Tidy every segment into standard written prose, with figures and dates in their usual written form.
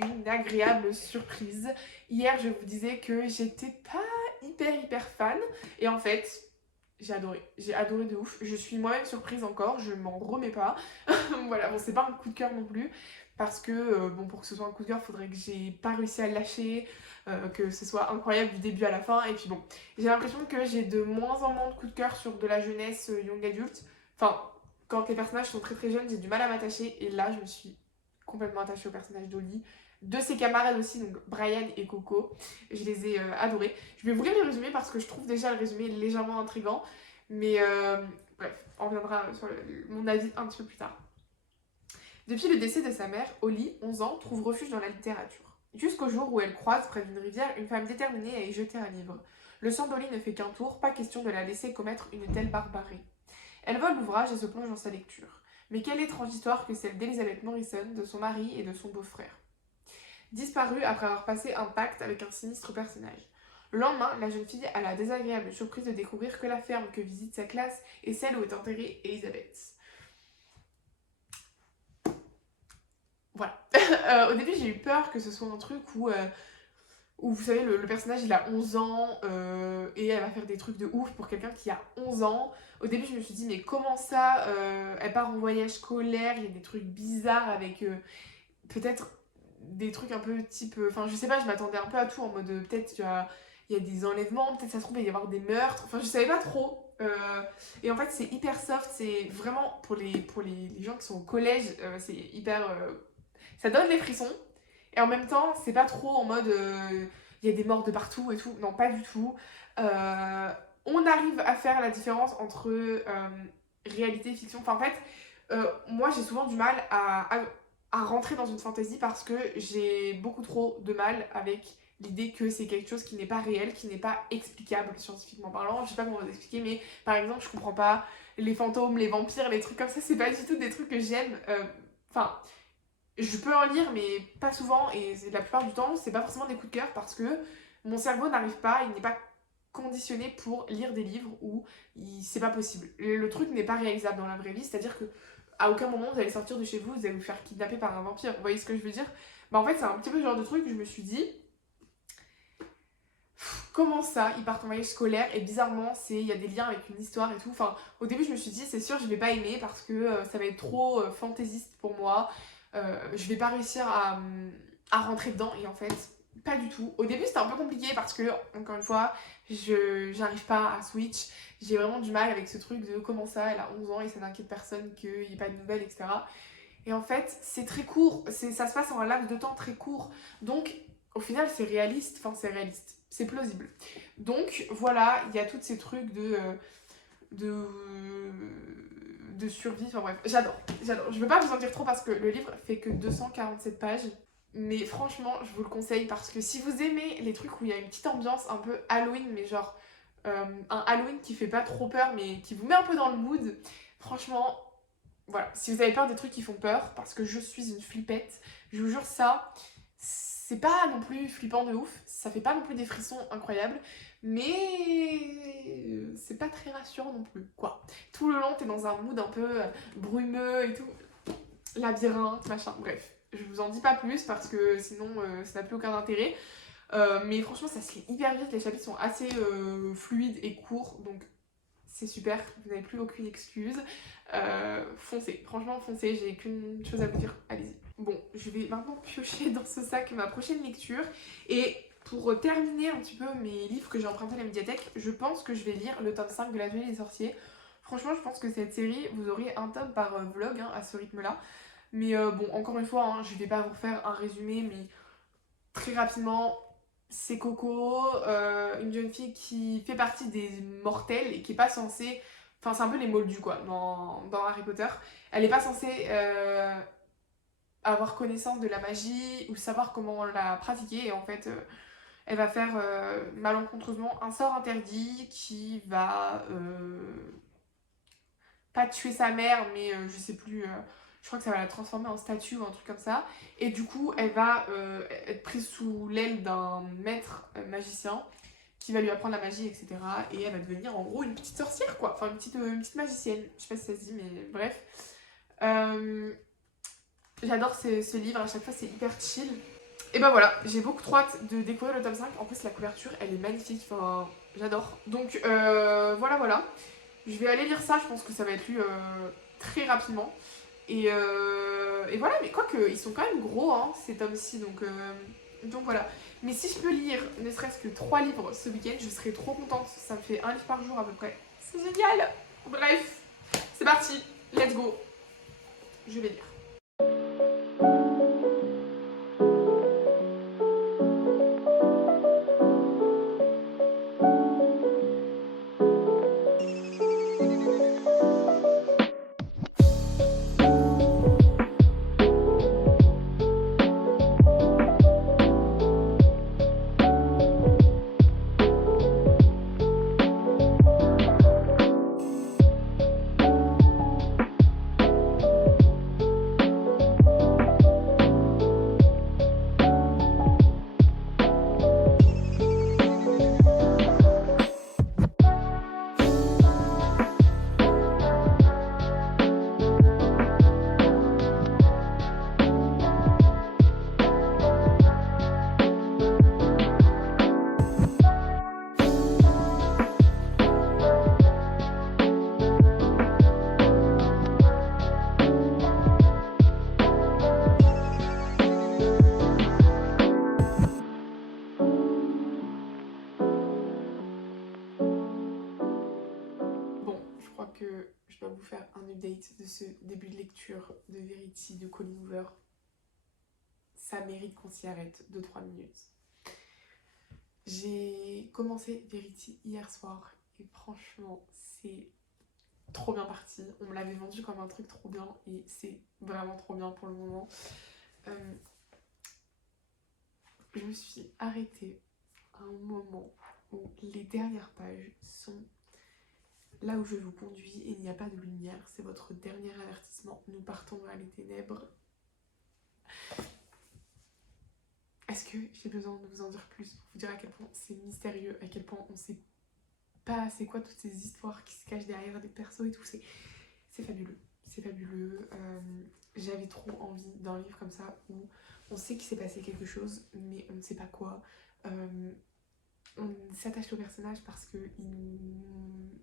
une agréable surprise. Hier, je vous disais que j'étais pas hyper fan. Et en fait, j'ai adoré de ouf. Je suis moi-même surprise encore, je m'en remets pas. Voilà, bon, c'est pas un coup de cœur non plus. Parce que, bon, pour que ce soit un coup de cœur, faudrait que j'ai pas réussi à le lâcher, que ce soit incroyable du début à la fin. Et puis bon, j'ai l'impression que j'ai de moins en moins de coups de cœur sur de la jeunesse young adulte. Enfin, quand les personnages sont très jeunes, j'ai du mal à m'attacher. Et là, je me suis complètement attachée au personnage d'Oli. De ses camarades aussi, donc Brian et Coco. Je les ai adorés. Je vais vous lire le résumé parce que je trouve déjà le résumé légèrement intriguant. Mais bref, on reviendra sur mon avis un petit peu plus tard. Depuis le décès de sa mère, Holly, 11 ans, trouve refuge dans la littérature. Jusqu'au jour où elle croise, près d'une rivière, une femme déterminée à y jeter un livre. Le sang d'Holly ne fait qu'un tour, pas question de la laisser commettre une telle barbarie. Elle vole l'ouvrage et se plonge dans sa lecture. Mais quelle étrange histoire que celle d'Elizabeth Morrison, de son mari et de son beau-frère. Disparue après avoir passé un pacte avec un sinistre personnage. Le lendemain, la jeune fille a la désagréable surprise de découvrir que la ferme que visite sa classe est celle où est enterrée Elizabeth. Voilà. Au début, j'ai eu peur que ce soit un truc où vous savez, le personnage il a 11 ans et elle va faire des trucs de ouf pour quelqu'un qui a 11 ans. Au début, je me suis dit, mais comment ça elle part en voyage scolaire, il y a des trucs bizarres avec peut-être des trucs un peu type. Enfin, je sais pas, je m'attendais un peu à tout en mode peut-être il y a des enlèvements, peut-être ça se trouve, il va y avoir des meurtres. Enfin, je savais pas trop. Et en fait, c'est hyper soft, c'est vraiment les gens qui sont au collège, c'est hyper. Ça donne des frissons. Et en même temps, c'est pas trop en mode il y a des morts de partout et tout. Non, pas du tout. On arrive à faire la différence entre réalité et fiction. Enfin, en fait, moi j'ai souvent du mal à rentrer dans une fantasy parce que j'ai beaucoup trop de mal avec l'idée que c'est quelque chose qui n'est pas réel, qui n'est pas explicable scientifiquement parlant. Je sais pas comment vous expliquer, mais par exemple, je comprends pas les fantômes, les vampires, les trucs comme ça, c'est pas du tout des trucs que j'aime. Enfin, je peux en lire, mais pas souvent, et la plupart du temps, c'est pas forcément des coups de cœur parce que mon cerveau n'arrive pas, il n'est pas conditionné pour lire des livres où c'est pas possible. Le truc n'est pas réalisable dans la vraie vie, c'est-à-dire que à aucun moment vous allez sortir de chez vous, vous allez vous faire kidnapper par un vampire. Vous voyez ce que je veux dire? Bah en fait, c'est un petit peu le genre de truc que je me suis dit, comment ça, ils partent en voyage scolaire et bizarrement, il y a des liens avec une histoire et tout. Enfin, au début, je me suis dit, c'est sûr, je vais pas aimer parce que ça va être trop fantaisiste pour moi. Je vais pas réussir à rentrer dedans et en fait, pas du tout. Au début, c'était un peu compliqué parce que, encore une fois, j'arrive pas à switch. J'ai vraiment du mal avec ce truc de comment ça, elle a 11 ans et ça n'inquiète personne qu'il n'y ait pas de nouvelles, etc. Et en fait, c'est très court, ça se passe en un laps de temps très court. Donc, au final, c'est réaliste, c'est plausible. Donc, voilà, il y a tous ces trucs de, de survie, enfin bref, j'adore. Je veux pas vous en dire trop parce que le livre fait que 247 pages. Mais franchement, je vous le conseille parce que si vous aimez les trucs où il y a une petite ambiance un peu Halloween, mais genre un Halloween qui fait pas trop peur, mais qui vous met un peu dans le mood, franchement, voilà, si vous avez peur des trucs qui font peur, parce que je suis une flippette, je vous jure ça, c'est pas non plus flippant de ouf, ça fait pas non plus des frissons incroyables, mais c'est pas très rassurant non plus, quoi. Tout le long, t'es dans un mood un peu brumeux et tout, labyrinthe, machin, bref. Je vous en dis pas plus parce que sinon ça n'a plus aucun intérêt. Mais franchement, ça se lit hyper vite, les chapitres sont assez fluides et courts, donc c'est super, vous n'avez plus aucune excuse. Foncez, franchement foncez, j'ai qu'une chose à vous dire, allez-y. Bon, je vais maintenant piocher dans ce sac ma prochaine lecture. Et pour terminer un petit peu mes livres que j'ai empruntés à la médiathèque, je pense que je vais lire le tome 5 de l'Atelier des sorciers. Franchement, je pense que cette série, vous aurez un tome par vlog hein, à ce rythme-là. Mais bon, encore une fois, hein, je vais pas vous faire un résumé, mais très rapidement, c'est Coco, une jeune fille qui fait partie des mortels et qui est pas censée. Enfin, c'est un peu les moldus quoi, dans Harry Potter. Elle est pas censée avoir connaissance de la magie ou savoir comment la pratiquer et en fait, elle va faire malencontreusement un sort interdit qui va pas tuer sa mère, mais je sais plus, je crois que ça va la transformer en statue ou un truc comme ça. Et du coup, elle va être prise sous l'aile d'un maître magicien qui va lui apprendre la magie, etc. Et elle va devenir en gros une petite sorcière, quoi. Enfin, une petite magicienne. Je sais pas si ça se dit, mais bref. J'adore ce livre, à chaque fois c'est hyper chill. Et ben voilà, j'ai beaucoup trop hâte de découvrir le tome 5. En plus, la couverture, elle est magnifique. Enfin, j'adore. Donc voilà. Je vais aller lire ça. Je pense que ça va être lu très rapidement. Et voilà, mais quoique, ils sont quand même gros, hein, ces tomes-ci. Donc voilà. Mais si je peux lire ne serait-ce que 3 livres ce week-end, je serais trop contente. Ça me fait un livre par jour à peu près. C'est génial. Bref, c'est parti. Let's go. Je vais lire. Que je dois vous faire un update de ce début de lecture de Verity de Colleen Hoover. Ça mérite qu'on s'y arrête 2-3 minutes. J'ai commencé Verity hier soir et franchement c'est trop bien parti. On me l'avait vendu comme un truc trop bien et c'est vraiment trop bien pour le moment. Je me suis arrêtée à un moment où les dernières pages sont là où je vous conduis et il n'y a pas de lumière, c'est votre dernier avertissement. Nous partons vers les ténèbres. Est-ce que j'ai besoin de vous en dire plus pour vous dire à quel point c'est mystérieux, à quel point on sait pas c'est quoi toutes ces histoires qui se cachent derrière des persos et tout. C'est fabuleux, c'est fabuleux. J'avais trop envie d'un livre comme ça où on sait qu'il s'est passé quelque chose mais on ne sait pas quoi. On s'attache au personnage parce qu'il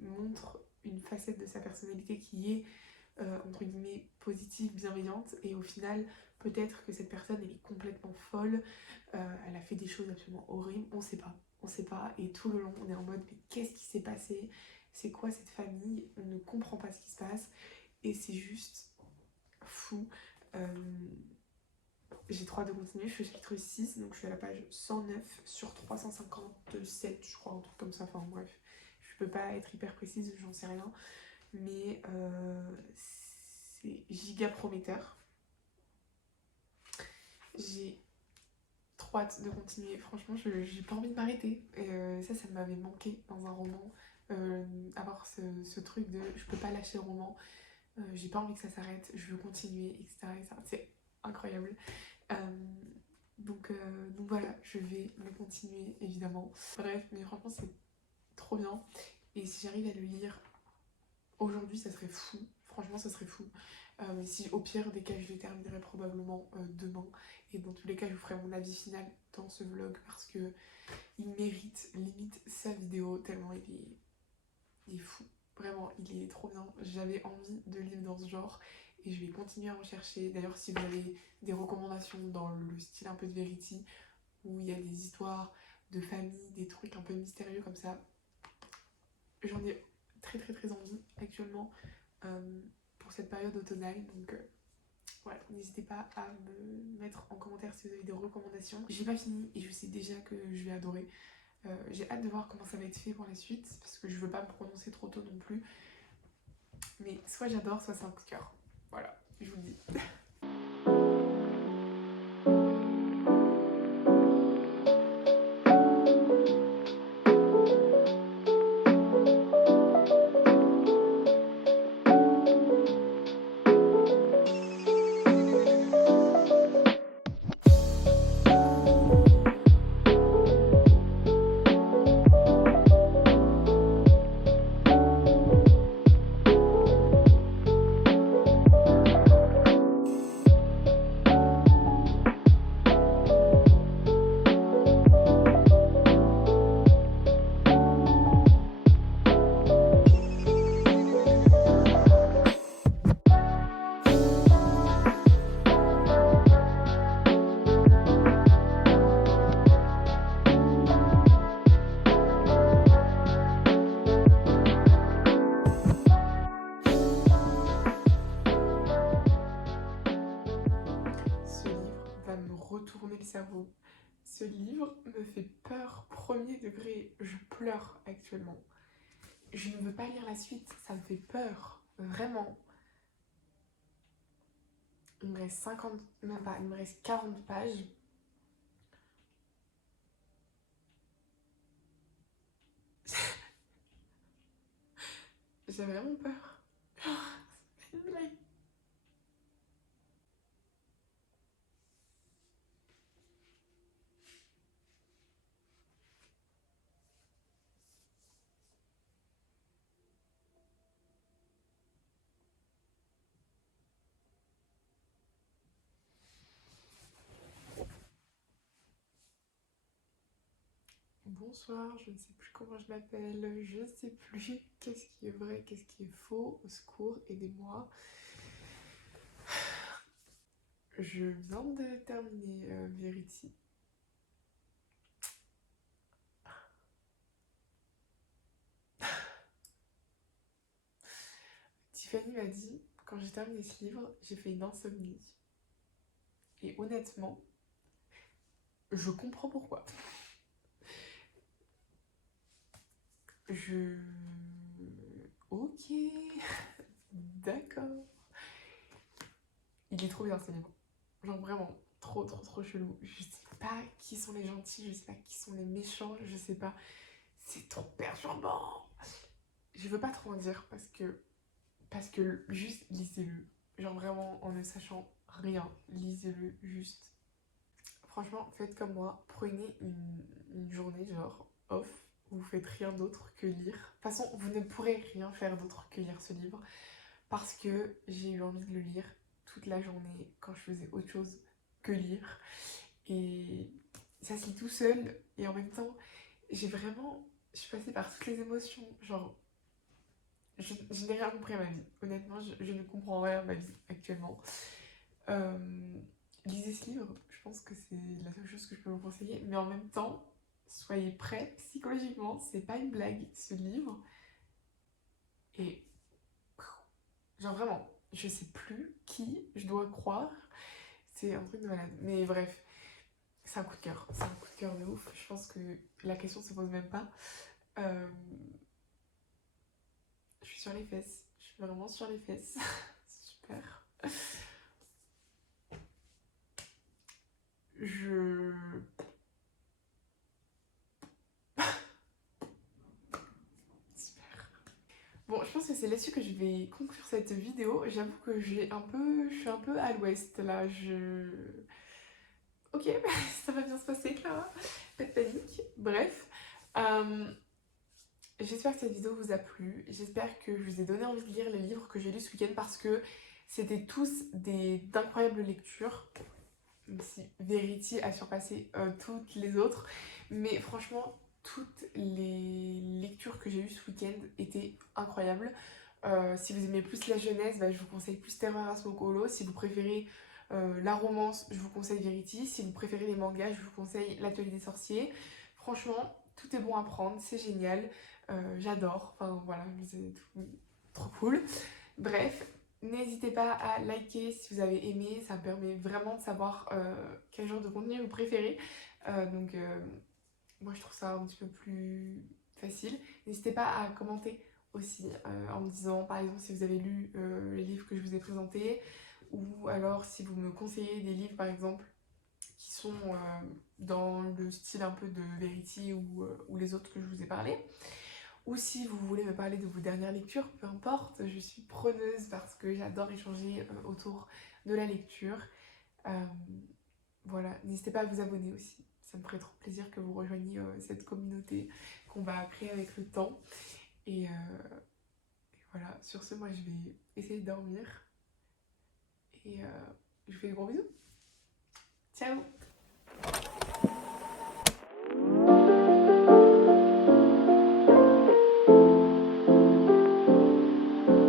montre une facette de sa personnalité qui est entre guillemets positive, bienveillante, et au final peut-être que cette personne elle est complètement folle, elle a fait des choses absolument horribles, on sait pas, et tout le long on est en mode mais qu'est-ce qui s'est passé, c'est quoi cette famille, on ne comprend pas ce qui se passe et c'est juste fou. J'ai trop hâte de continuer, je suis au chapitre 6, donc je suis à la page 109 sur 357, je crois, un truc comme ça, enfin bref. Je peux pas être hyper précise, j'en sais rien, mais c'est giga prometteur. J'ai trop hâte de continuer, franchement, j'ai pas envie de m'arrêter. Ça m'avait manqué dans un roman, avoir ce truc de je peux pas lâcher le roman, j'ai pas envie que ça s'arrête, je veux continuer, etc. C'est incroyable. Donc voilà, je vais le continuer évidemment. Bref, mais franchement c'est trop bien. Et si j'arrive à le lire aujourd'hui, ça serait fou. Franchement, ça serait fou. Mais si au pire des cas, je le terminerai probablement demain. Et dans tous les cas, je vous ferai mon avis final dans ce vlog parce que il mérite limite sa vidéo tellement il est fou. Vraiment, il est trop bien. J'avais envie de lire dans ce genre et je vais continuer à en chercher. D'ailleurs, si vous avez des recommandations dans le style un peu de Verity, où il y a des histoires de famille, des trucs un peu mystérieux comme ça, j'en ai très envie actuellement pour cette période automnale. Donc voilà, n'hésitez pas à me mettre en commentaire si vous avez des recommandations. J'ai pas fini et je sais déjà que je vais adorer. J'ai hâte de voir comment ça va être fait pour la suite parce que je veux pas me prononcer trop tôt non plus. Mais soit j'adore, soit c'est un coup de cœur. Voilà, je vous le dis. Ce livre me fait peur, premier degré. Je pleure actuellement. Je ne veux pas lire la suite, ça me fait peur. Vraiment. Il me reste 50... Même pas, il me reste 40 pages. J'ai vraiment peur. C'est une blague. Bonsoir, je ne sais plus comment je m'appelle, je ne sais plus qu'est-ce qui est vrai, qu'est-ce qui est faux. Au secours, aidez-moi. Je viens de terminer Verity. Tiffany m'a dit, quand j'ai terminé ce livre, j'ai fait une insomnie. Et honnêtement, je comprends pourquoi. Je... Ok, d'accord. Il est trop bien ce livre. Genre vraiment, trop trop trop chelou. Je sais pas qui sont les gentils, je sais pas qui sont les méchants, je sais pas. C'est trop perturbant. Je veux pas trop en dire parce que juste lisez-le. Genre vraiment en ne sachant rien, lisez-le juste. Franchement, faites comme moi, prenez une journée genre off, vous faites rien d'autre que lire. De toute façon, vous ne pourrez rien faire d'autre que lire ce livre parce que j'ai eu envie de le lire toute la journée quand je faisais autre chose que lire. Et ça se lit tout seul et en même temps, j'ai vraiment... Je suis passée par toutes les émotions, genre... Je n'ai rien compris à ma vie. Honnêtement, je ne comprends rien à ma vie actuellement. Euh, lisez ce livre, je pense que c'est la seule chose que je peux vous conseiller. Mais en même temps, soyez prêts psychologiquement, c'est pas une blague ce livre. Et genre vraiment, je sais plus qui je dois croire. C'est un truc de malade. Mais bref, c'est un coup de cœur. C'est un coup de cœur de ouf. Je pense que la question se pose même pas. Euh, je suis sur les fesses. Je suis vraiment sur les fesses. Super. Je... Super. Bon, je pense que c'est là-dessus que je vais conclure cette vidéo. J'avoue que je suis un peu à l'ouest là. Ok, ça va bien se passer, Clara. Pas de panique. Bref. Euh, J'espère que cette vidéo vous a plu. J'espère que je vous ai donné envie de lire les livres que j'ai lus ce week-end parce que c'était tous d'incroyables lectures. Même si Verity a surpassé toutes les autres. Mais franchement, toutes les lectures que j'ai eues ce week-end étaient incroyables. Si vous aimez plus la jeunesse, bah, je vous conseille plus Terreur à Smokolo. Si vous préférez la romance, je vous conseille Verity. Si vous préférez les mangas, je vous conseille L'Atelier des Sorciers. Franchement, tout est bon à prendre, c'est génial. J'adore. Enfin voilà, c'est trop cool. Bref, n'hésitez pas à liker si vous avez aimé, ça me permet vraiment de savoir quel genre de contenu vous préférez. Donc moi je trouve ça un petit peu plus facile. N'hésitez pas à commenter aussi en me disant par exemple si vous avez lu les livres que je vous ai présentés ou alors si vous me conseillez des livres par exemple qui sont dans le style un peu de Verity ou les autres que je vous ai parlé. Ou si vous voulez me parler de vos dernières lectures, peu importe, je suis preneuse parce que j'adore échanger autour de la lecture. Euh, voilà, n'hésitez pas à vous abonner aussi. Ça me ferait trop plaisir que vous rejoigniez cette communauté qu'on va créer avec le temps. Et voilà, sur ce, moi je vais essayer de dormir. Et je vous fais des gros bisous. Ciao!